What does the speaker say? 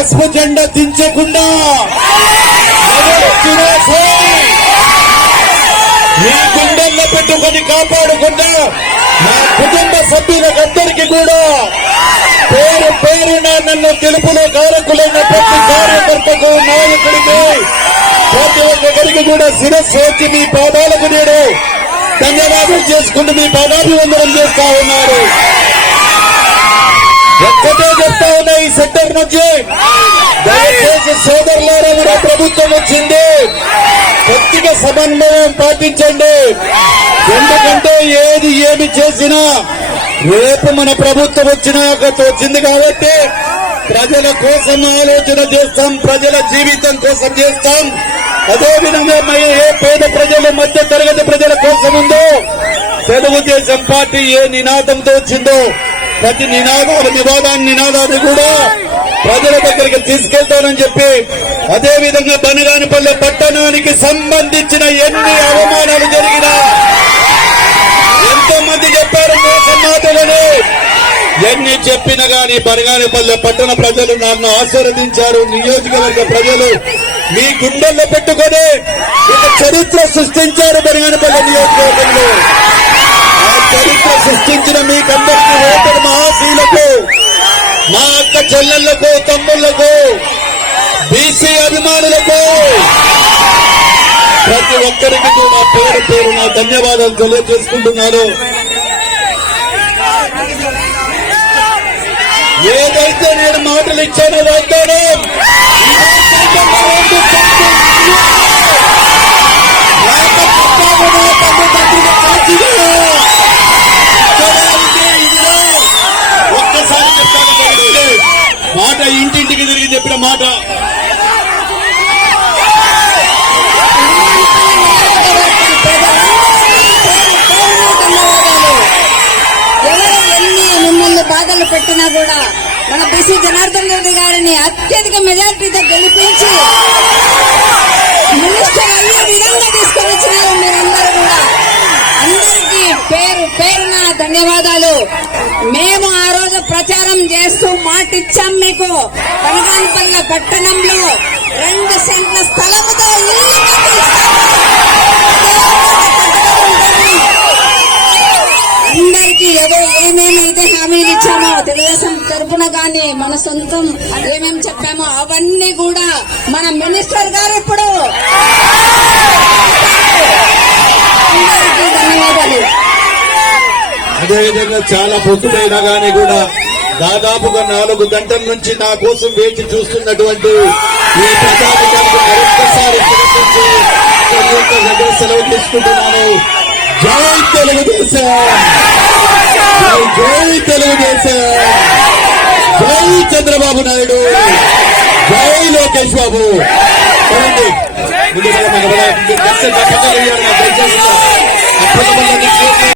పసుపు జెండా దించకుండా మీ గుండెల్లో పెట్టుకొని కాపాడుకున్నా నా కుటుంబ సభ్యులందరికీ కూడా పేరు పేరున నన్ను తెలుపులో కారకులైన ప్రతి కార్యకర్తకు నాయకుడికి ప్రతి ఒక్కరికి కూడా శిరస్సు వచ్చి మీ పాదాలకు నేను ధన్యవాదాలు చేసుకుంటూ మీ పాదాభివందనం చేస్తా ఉన్నారు. ఒక్కటే చెప్తా ఉన్నా ఈ సెక్టర్ నుంచి దయచేసి సోదరులారా కూడా ప్రభుత్వం వచ్చింది, కొద్దిగా సమన్వయం పాటించండి. ఎందుకంటే ఏమి చేసినా రేపు మన ప్రభుత్వం వచ్చింది కాబట్టి ప్రజల కోసం ఆలోచన చేస్తాం, ప్రజల జీవితం కోసం చేస్తాం. అదేవిధంగా ఏ పేద ప్రజలు మధ్య తరగతి ప్రజల కోసం ఉందో తెలుగుదేశం పార్టీ ఏ నినాదంతో వచ్చిందో ప్రతి నినాదాన్ని కూడా ప్రజల దగ్గరికి తీసుకెళ్తానని చెప్పి, అదేవిధంగా బనగానపల్లె పట్టణానికి సంబంధించిన ఎన్ని అవమానాలు జరిగినా ఎంతో మంది చెప్పారు మోసం మాటలని, ఎన్ని చెప్పినా గాని బనగానపల్లె పట్టణ ప్రజలు నన్ను ఆశీర్వదించారు. నియోజకవర్గ ప్రజలు మీ గుండెల్లో పెట్టుకొని ఒక చరిత్ర సృష్టించారు బనగానపల్లె నియోజకవర్గంలో. ఆ చరిత్ర సృష్టించిన మీకందరికీ ఓటరు మహాశీలకు, మా అక్క చెల్లెళ్లకు, తమ్ముళ్లకు, బీసీ అభిమానులకు ప్రతి ఒక్కరికి నా పేరు పేరు నా ధన్యవాదాలు తెలియజేసుకుంటున్నాను. ఏదైతే నేను మాటలు ఇచ్చానో వాగ్దానం ఒక్కసారి చెప్తాను. మాట ఇంటింటికి తిరిగి చెప్పిన మాట. మిమ్మల్ని బాధలు పెట్టినా కూడా మన బీసీ జనార్దన్ రెడ్డి గారిని అత్యధిక మెజార్టీతో గెలిపించి మినిస్టర్ అయ్యే విధంగా తీసుకొని వచ్చినారు మీరందరూ కూడా. అందరికీ పేరు పేరున ధన్యవాదాలు. మేము ఆ రోజు ప్రచారం చేస్తూ మాటిచ్చాం మీకు, బనగానపల్లె పట్టణంలో 2 సెంట్ల స్థలముతో అందరికీ ఏమేమైతే హామీలు ఇచ్చామో తెలుగుదేశం తరఫున గాని మన సొంతం ఏమేమి చెప్పామో అవన్నీ కూడా మన మినిస్టర్ గారు ఇప్పుడు అందరికీ ధన్యవాదాలు. అదేవిధంగా చాలా పొద్దునైనా గానీ కూడా దాదాపుగా 4 గంటల నుంచి నా కోసం వేచి చూస్తున్నటువంటి ఈ ప్రజాధికారులకు మరొక్కసారి సెలవు తీసుకుంటున్నాను. జై తెలుగుదేశం, జై తెలుగుదేశం, జై చంద్రబాబు నాయుడు, జై లోకేష్ బాబు.